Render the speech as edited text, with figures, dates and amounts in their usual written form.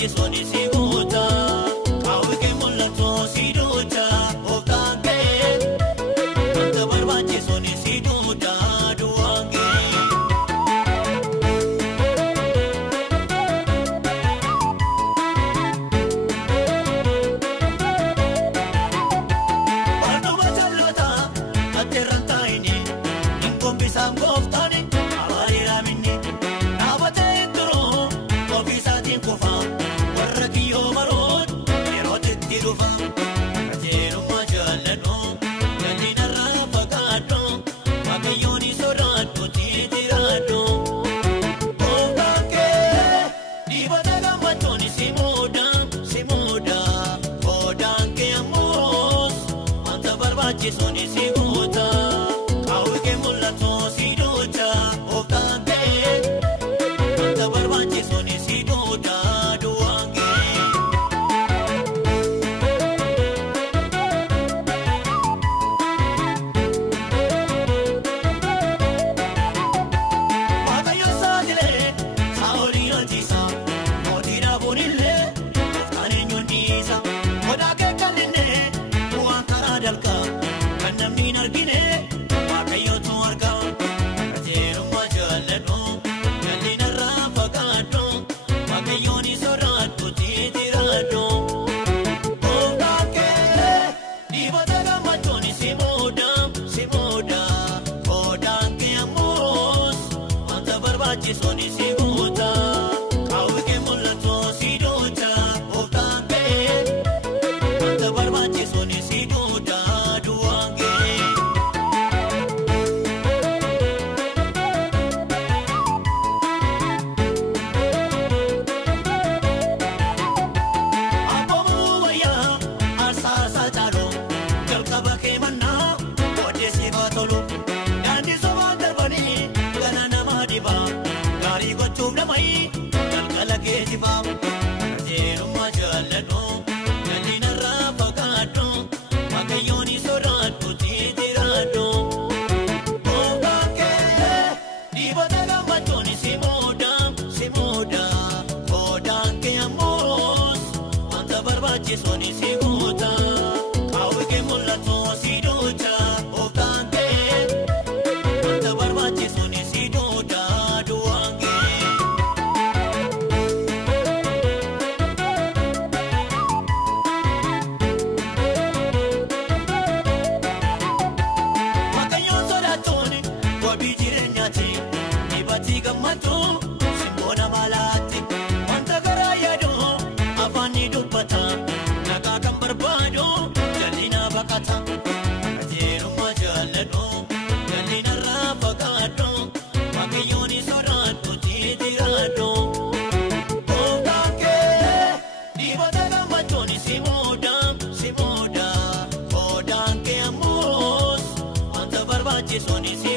barbaachisooni si goota kaawwee mul'atu si duuta ooftaangee wanta barbaachisooni si duuta duwwaangee. Waantuma jaalata atteerraan taa'ini ingombisaan gooftaani abaariidhaa minni dhaabatee turuu ofiisaatiin kufa warra kiyyoo maroon yeroo itti dhufa qajeelummaa jaalladhu jallinarraa fagaadhu waaqayyoon sodaadhu jijjiiradhu gooftaan kee dhiibata gammachuun si muuda gooftaan kee ammoos wanta barbaachisoon si goota kaawwee mul'atu si duuta gooftaan kee wanta barbaachisoon si duuta duwwaangee. Waaqayyoon saaxilee saa'olii hojiisa mootii dhaabuunillee gooftaan eenyuun dhiisa godaa kee kallinnee bu'aan karaa dalgaa kan namni hin argine waaqayyootu arga qajeelummaa jaalladhu jallinarraa fagaadhu waaqayyoon sodaadhu jijjiiradhu gooftaan kee dhiibata gammachuun si muuda gooftaan kee ammoos wanta barbaachisoon si goota kaawwee mul'atu si duuta gooftaan kee wanta barbaachisoon si duuta duwwaangee. Abboomuu wayyaa aarsaa caalu jalqaba kee mannaa odeessiifaa tolu daandii sobaan darbanii gana namaa dhibaa gaarii gochuuf namayii galgala geejjibaa qajeelummaa jaalladhu jallinarraa fagaadhu waaqayyoon sodaadhu jijjiiradhu gooftaan kee dhiibata gammachuun si muuda gooftaan kee ammoos wanta barbaachisoon si goota kaawwee mul'atu si duuta gooftaan kee wanta barbaachisoon si duuta duwwaangee. Waaqayyoon sodaachuun wabii jireenyaati dhibatii gammachuu simboona maalaatti wanta garaa yaadu afaan ni dubbata nagaa kan barbaadu jallina baqata qajeelummaa jaalladhu jallinarraa fagaadhu waaqayyoon sodaadhu jijjiiradhu gooftaan kee dhiibata gammachuun si muuda gooftaan kee ammoos wanta barbaachisoon si